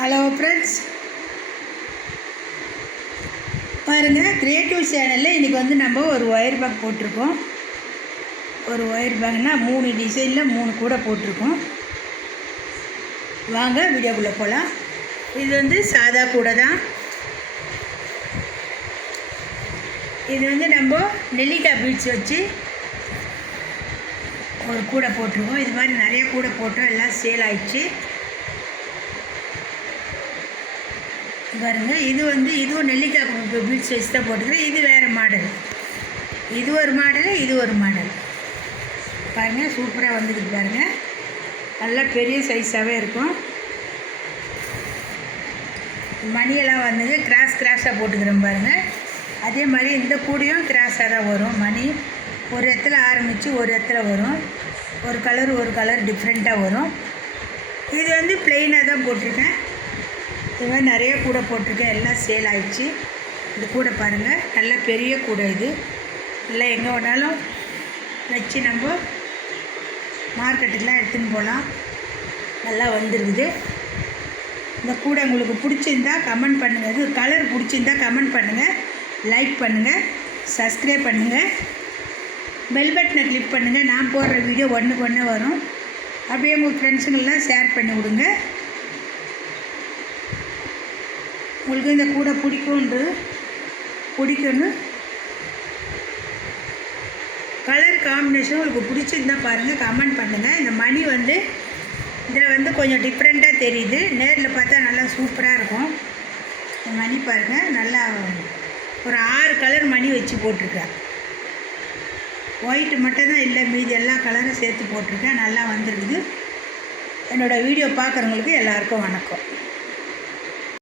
Hello friends, பாருங்கள் creative சேனலில் இன்றைக்கி நம்ம ஒரு ஒயர் பேக் போட்டிருக்கோம். ஒரு ஒயர் பேக்னால் 3 டிசைனில் 3 கூட போட்டிருக்கோம். வாங்க வீடியோக்குள்ளே போகலாம். இது சாதா கூடை தான். இது நம்ம நெல்லிக்காய் பீட்ஸ் வச்சு ஒரு கூடை போட்டிருக்கோம். இது மாதிரி நிறைய கூடை போட்டோம், எல்லாம் சேல் ஆயிடுச்சு. பாருங்கள், இதுவும் நெல்லிக்காய் பீட்ஸ் வச்சு தான் போட்டுக்கிறேன். இது வேறு மாடல், இது ஒரு மாடலு, இது ஒரு மாடல். பாருங்கள், சூப்பராக வந்துருக்கு பாருங்கள். நல்லா பெரிய சைஸாகவே இருக்கும். மணியெல்லாம் வந்தது கிராஸாக போட்டுக்கிறோம் பாருங்கள். அதே மாதிரி இந்த கூடையும் கிராஸாக தான் வரும். மணி ஒரு இடத்துல ஆரம்பித்து ஒரு இடத்துல வரும். ஒரு கலர் டிஃப்ரெண்ட்டாக வரும். இது ப்ளெயினாக தான் போட்டிருக்கேன். இது மாதிரி நிறைய கூடை போட்டிருக்கேன், எல்லாம் சேல் ஆகிடுச்சு. இந்த கூடை பாருங்கள், நல்ல பெரிய கூடை. இது நல்லா எங்கே வேணாலும் வச்சு நம்ம மார்க்கெட்டுக்கெலாம் எடுத்துன்னு போகலாம். நல்லா வந்துருக்குது. இந்த கூடை உங்களுக்கு பிடிச்சிருந்தா கமெண்ட் பண்ணுங்கள். இது கலர் பிடிச்சிருந்தா கமெண்ட் பண்ணுங்கள், லைக் பண்ணுங்கள், சப்ஸ்கிரைப் பண்ணுங்கள், பெல் பட்டனை கிளிக் பண்ணுங்கள். நான் போடுற வீடியோ ஒன்றுக்கு ஒன்று வரும். அப்படியே உங்கள் ஃப்ரெண்ட்ஸுங்கெல்லாம் ஷேர் பண்ணி விடுங்க. உங்களுக்கு இந்த கூடை பிடிக்கும்னு கலர் காம்பினேஷன் உங்களுக்கு பிடிச்சிருந்தா பாருங்கள், கமெண்ட் பண்ணுங்கள். இந்த மணி இதில் கொஞ்சம் டிஃப்ரெண்ட்டாக தெரியுது. நேரில் பார்த்தா நல்லா சூப்பராக இருக்கும். இந்த மணி பாருங்கள், நல்லா ஒரு 6 கலர் மணி வச்சு போட்டிருக்கேன். ஒயிட்டு மட்டும்தான் இல்லை, மீதி எல்லா கலரும் சேர்த்து போட்டிருக்கேன். நல்லா வந்துருக்குது. என்னோடய வீடியோ பார்க்குறவங்களுக்கு எல்லாருக்கும் வணக்கம்.